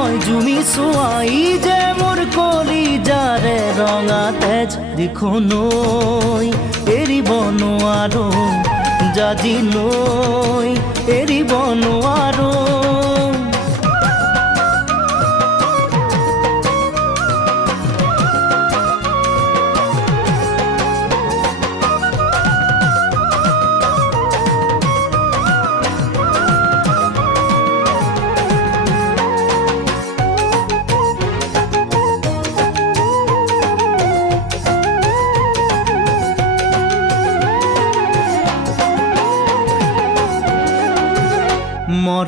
হয় জুমি চোৱাই যে মোৰ কলিজাৰে ৰঙা তেজ দিখনৈ এৰিব নোৱাৰো জাজি লৈ এৰিব নোৱাৰো